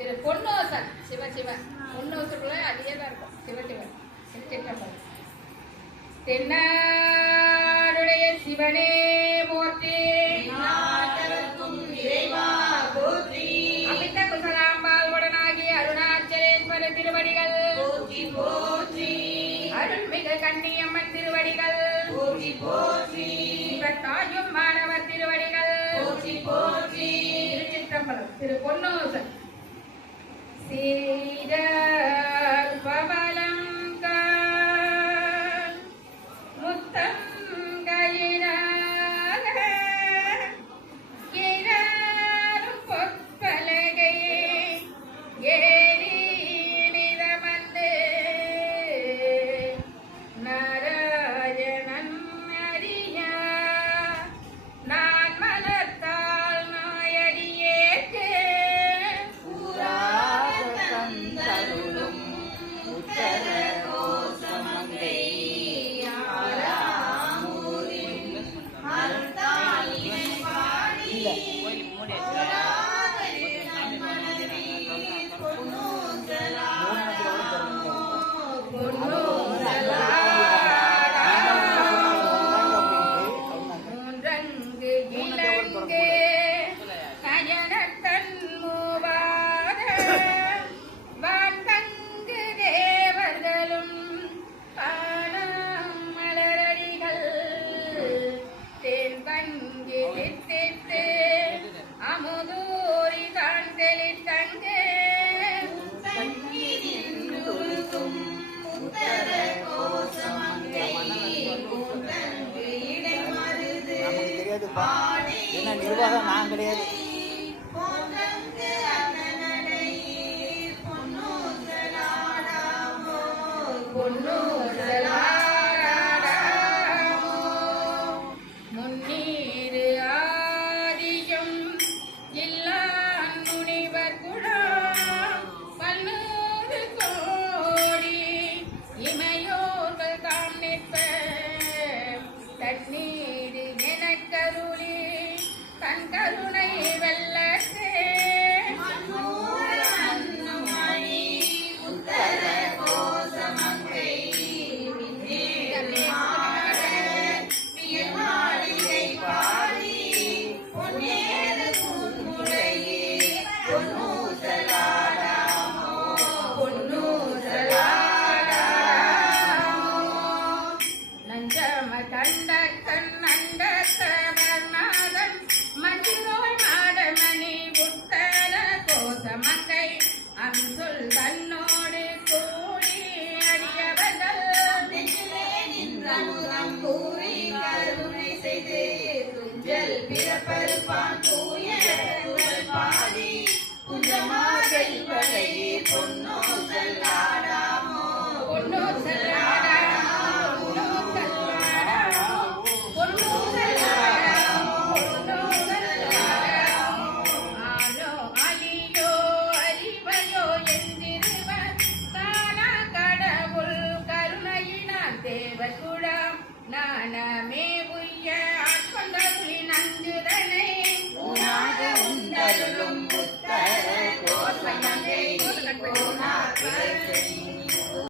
திரு பொன்னோசன் சிவ சிவ பொன்னோசனுக்குள்ள அதே தான் இருக்கும். சிவ சிவ சிற்றம்பலம். தென்னாடுடைய சிவனே போற்றி, இறைவா போற்றி, அமிர்த குசலாம்பால் உடனாகிய அருணாச்சலேஸ்வர திருவடிகள் போற்றி போற்றி, அருள்மிகு கன்னியம்மன் திருவடிகள் போற்றி போற்றி, தாயும் மாணவர் திருவடிகள் போற்றி போற்றி. திருச்சிற்றம்பலம். திரு பொன்னோசன் சீர பவலம் முத்தம் கையினாக இராரும் பொற்பலகை ஏறி நிறமந்து நாராயணன் அறியா நான் மலர்த்தால் நாயடியேற்கு தந்தருளும் உத்தர கோசமங்கை ஆராமூரின் அருள்தாளினை பாடி மூன்றங்கு இலங்கு நயனத்தன் மூவாத வான்தங்கு தேவர்களும் பாணம் மலரடிகள் தேன் பங்கி தித்தித்து அமுதூரி தான் தெளித்தங்கு உத்தர கோசமங்கை கூட்டங்கு இடைமருது என்ன நிர்வாகம் நான் கிடையாது. பொன்னங்கு அண்ணனடை பொன்னூசலாடாமோ பொன்னூசலாடாமோ முன்னீரு ஆதியும் இல்லான் முனிவர் குழாம் பன்னூறு கோடி இமையோர்கள் தாம் நிற்ப தண்ணீரு எனக்கருளி தன் கருணை வெள்ளத்தே மன்னமணி உத்தர கோசமங்கை மாளிகை பாடி பொன்னேறு கூர்முறையே பொன்னூசலாடாமோ பொன்னூசலாடாமோ நஞ்சம கண்ட கண்ணண்ட கவர்நாதன் மஞ்சுரோள் மாடமணி உத்தர கோசமங்கை அன்சொல் தன்னோடு கூடி அடியவர்கள் நெஞ்சிலே நின்றமுதம் கூறி கருணை செய்து துஞ்சல் பிறப்பருப்பான் தூய புகழ் பாடி குஞ்சமாகல் வளையே பொன்னோசலாடாமோ பொன்னூசலாடாமோ பொன்னூசலாடாமோ பொன்னூசலாடாமோ பொன்னூசலாடாமோ ஆலோ அலியோ அறிவையோ எந்திருவர் தானா கடவுள் கருணையினான் தேவர் குழாம் நானமே உய்ய ஆட்கொண்டருளி நஞ்சுதனை